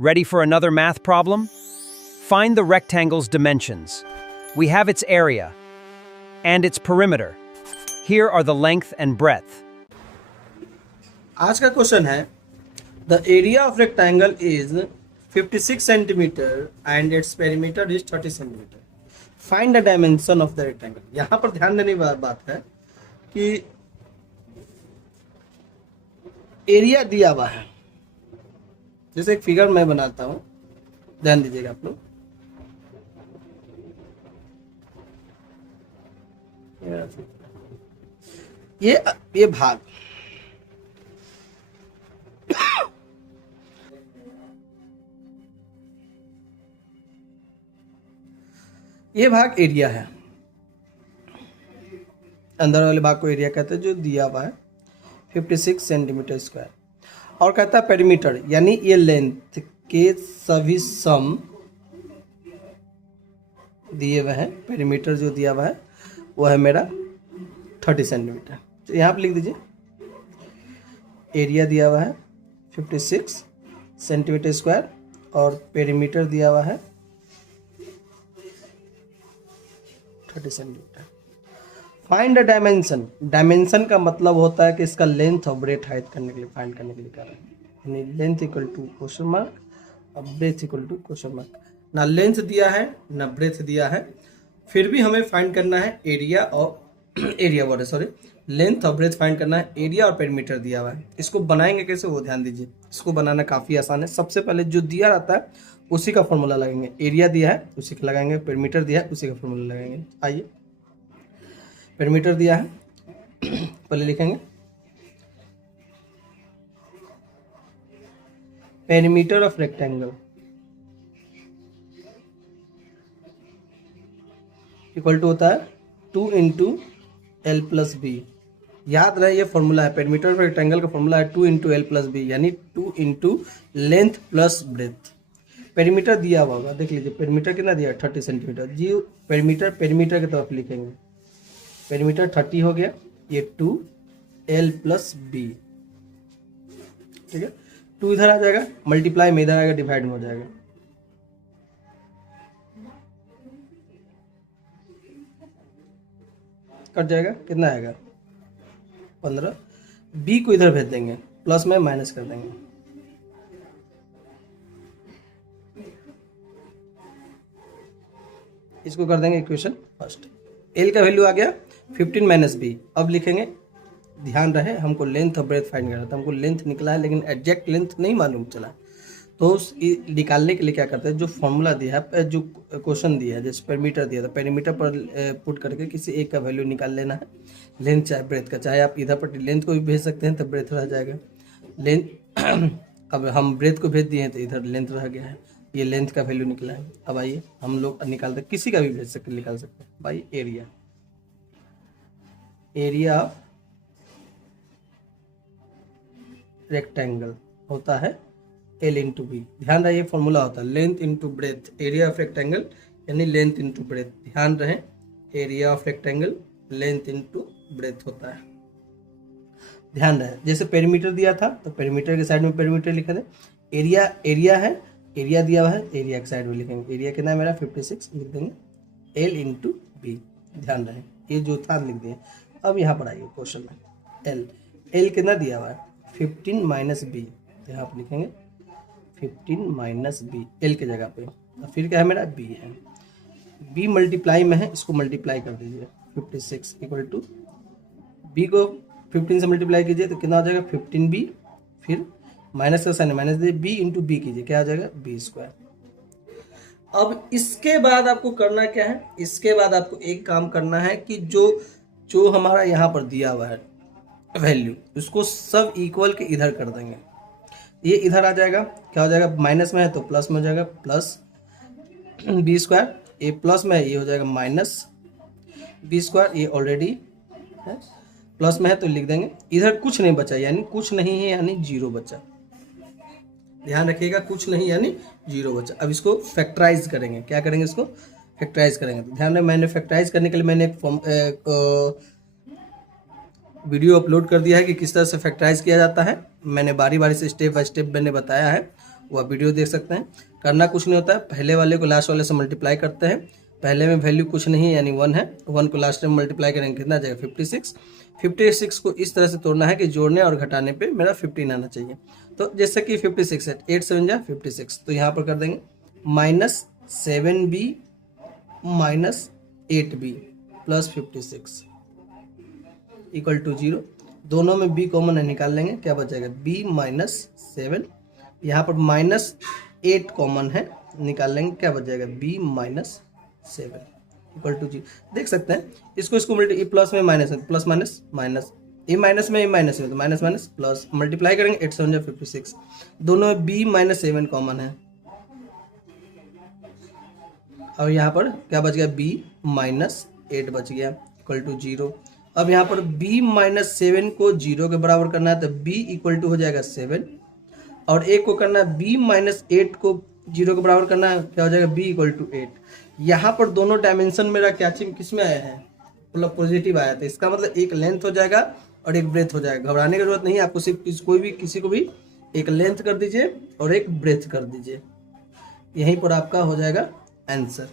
Ready for another math problem? Find the rectangle's dimensions. We have its area and its perimeter. Here are the length and breadth. आज का question है the area of rectangle is 56 centimetre and its perimeter is 30 centimetre. Find the dimension of the rectangle. यहाँ पर ध्यान देने वाली बात है कि एरिया दिया हुआ है. जैसे एक फिगर मैं बनाता हूं, ध्यान दीजिएगा आप लोग. ये भाग ये भाग एरिया है. अंदर वाले भाग को एरिया कहते हैं जो दिया हुआ है 56 सेंटीमीटर स्क्वायर. और कहता है पेरीमीटर यानी ये लेंथ के सभी सम दिए हुए हैं. पेरीमीटर जो दिया हुआ है वो है मेरा 30 सेंटीमीटर. तो यहाँ पर लिख दीजिए एरिया दिया हुआ है 56 सेंटीमीटर स्क्वायर और पेरीमीटर दिया हुआ है 30 centimetre. Find the dimension. Dimension का मतलब होता है कि इसका लेंथ और ब्रेथ हाइट करने के लिए फाइंड करने के लिए कर रहे हैं. यानी length equal to question mark और breadth equal to question mark. ना लेंथ दिया है ना ब्रेथ दिया है, फिर भी हमें फाइंड करना है एरिया और लेंथ और ब्रेथ फाइंड करना है. एरिया और पेरीमीटर दिया हुआ है. इसको बनाएंगे कैसे वो ध्यान दीजिए. इसको बनाना काफ़ी आसान है. सबसे पहले जो दिया रहता है उसी का फॉर्मूला लगाएंगे. एरिया दिया है उसी का लगाएंगे, पेरीमीटर दिया है उसी का फॉर्मूला लगाएंगे. आइए पेरीमीटर दिया है पहले लिखेंगे perimeter of rectangle equal to होता है 2 इंटू एल प्लस बी. याद रहे ये फॉर्मूला है. पेरीमीटर ऑफ रेक्टेंगल का फॉर्मूला है 2 इंटू एल प्लस बी यानी 2 into length plus breadth. Perimeter दिया हुआ होगा, देख लीजिए पेरीमीटर कितना दिया है 30 सेंटीमीटर. जी पेरीमीटर की तरफ लिखेंगे. पेरीमीटर 30 हो गया, ये 2 एल प्लस बी. ठीक है, 2 इधर आ जाएगा, मल्टीप्लाई में इधर आएगा, डिवाइड में हो जाएगा. कट जाएगा, कितना आएगा 15. बी को इधर भेज देंगे, प्लस में माइनस कर देंगे. इसको कर देंगे इक्वेशन फर्स्ट. एल का वैल्यू आ गया 15 माइनस बी. अब लिखेंगे, ध्यान रहे हमको लेंथ और ब्रेथ फाइंड करना था. हमको लेंथ निकला है लेकिन एग्जैक्ट लेंथ नहीं मालूम चला, तो उस निकालने के लिए क्या करते हैं, जो फॉर्मूला दिया है, जो क्वेश्चन दिया है, जैसे पेरीमीटर दिया था, पेरीमीटर पर पुट करके किसी एक का वैल्यू निकाल लेना है. लेंथ चाहे ब्रेथ का, चाहे आप इधर पर लेंथ को भी भेज सकते हैं तो ब्रेथ रह जाएगा. लेंथ अब हम ब्रेथ को भेज दिए हैं तो इधर लेंथ रह गया है. ये लेंथ का वैल्यू निकला है. अब आइए हम लोग निकालते, किसी का भी भेज सकते, निकाल सकते हैं. भाई एरिया रेक्टेंगल होता है एल इंटू बी. ध्यान रहे ये फॉर्मूला होता है length into breadth. Area of rectangle यानी लेंथ इंटू ब्रेथ. ध्यान रहे area of rectangle length into breadth होता है. ध्यान रहे जैसे पेरीमीटर दिया था तो पेरीमीटर के साइड में पेरीमीटर लिखा था. एरिया है, एरिया दिया हुआ है, एरिया के साइड में लिखेंगे. एरिया कितना है मेरा 56 लिख देंगे. L into b. ध्यान रहे ये जो था लिख दिए. अब यहाँ पर आइए क्वेश्चन में एल कितना दिया हुआ है 15 माइनस बी. तो यहाँ पर लिखेंगे 15 माइनस बी एल के जगह पे. और फिर क्या है मेरा बी है. बी मल्टीप्लाई में है, इसको मल्टीप्लाई कर दीजिए. 56 इक्वल टू बी को 15 से मल्टीप्लाई कीजिए तो कितना आ जाएगा 15 बी. फिर माइनस का साइन माइनस दीजिए, बी इंटू बी कीजिए, क्या आ जाएगा बी स्क्वायर. अब इसके बाद आपको करना क्या है, इसके बाद आपको एक काम करना है कि जो हमारा यहाँ पर दिया हुआ है वैल्यू, उसको सब इक्वल के इधर कर देंगे. ये इधर आ जाएगा, क्या हो जाएगा, माइनस में है तो प्लस में हो जाएगा प्लस बी स्क्वायर. ये प्लस में है, ये हो जाएगा माइनस बी स्क्वायर. ये ऑलरेडी है, प्लस में है तो लिख देंगे. इधर कुछ नहीं बचा, यानी कुछ नहीं है यानी जीरो बचा. ध्यान रखिएगा कुछ नहीं यानी जीरो बचा. अब इसको फैक्टराइज करेंगे. क्या करेंगे, इसको फैक्टराइज करेंगे. तो ध्यान रहे मैंने फैक्टराइज करने के लिए मैंने एक वीडियो अपलोड कर दिया है कि किस तरह से फैक्टराइज किया जाता है. मैंने बारी बारी से स्टेप बाय स्टेप मैंने बताया है. वो आप वीडियो देख सकते हैं। करना कुछ नहीं होता है, पहले वाले को लास्ट वाले से मल्टीप्लाई करते हैं। पहले में वैल्यू कुछ नहीं है यानी 1 है, 1 को लास्ट में मल्टीप्लाई करेंगे कितना आ जाएगा 56। 56 को इस तरह से तोड़ना है कि जोड़ने और घटाने पे मेरा 15 आना चाहिए। तो जैसे कि 56 है, 8 7 जा 56, तो यहाँ पर कर देंगे -7b -8b plus 56 equal to 0। दोनों में b कॉमन है, निकाल लेंगे, क्या बचेगा b -7। यहाँ पर -8 कॉमन है, निकाल लेंगे, क्या बच जाएगा b -7 इक्वल टू 0। देख सकते हैं इसको मल्टी प्लस में माइनस है, प्लस माइनस माइनस, ए माइनस में ए माइनस है तो माइनस माइनस प्लस, मल्टीप्लाई करेंगे 8 7 56, दोनों में b -7 कॉमन है। और यहाँ पर क्या बच गया b -8 बच गया इक्वल टू 0। अब यहाँ पर b -7 को 0 के बराबर करना है तो b इक्वल टू हो जाएगा 7, और एक को करना है b -8 को 0 के बराबर करना है, क्या हो जाएगा b इक्वल टू 8। यहाँ पर दोनों डायमेंशन मेरा क्या किस में आया है, मतलब पॉजिटिव आया था। इसका मतलब एक लेंथ हो जाएगा और एक ब्रेथ हो जाएगा। घबराने की जरूरत नहीं है आपको, सिर्फ किसी को भी एक लेंथ कर दीजिए और एक ब्रेथ कर दीजिए, यहीं पर आपका हो जाएगा आंसर।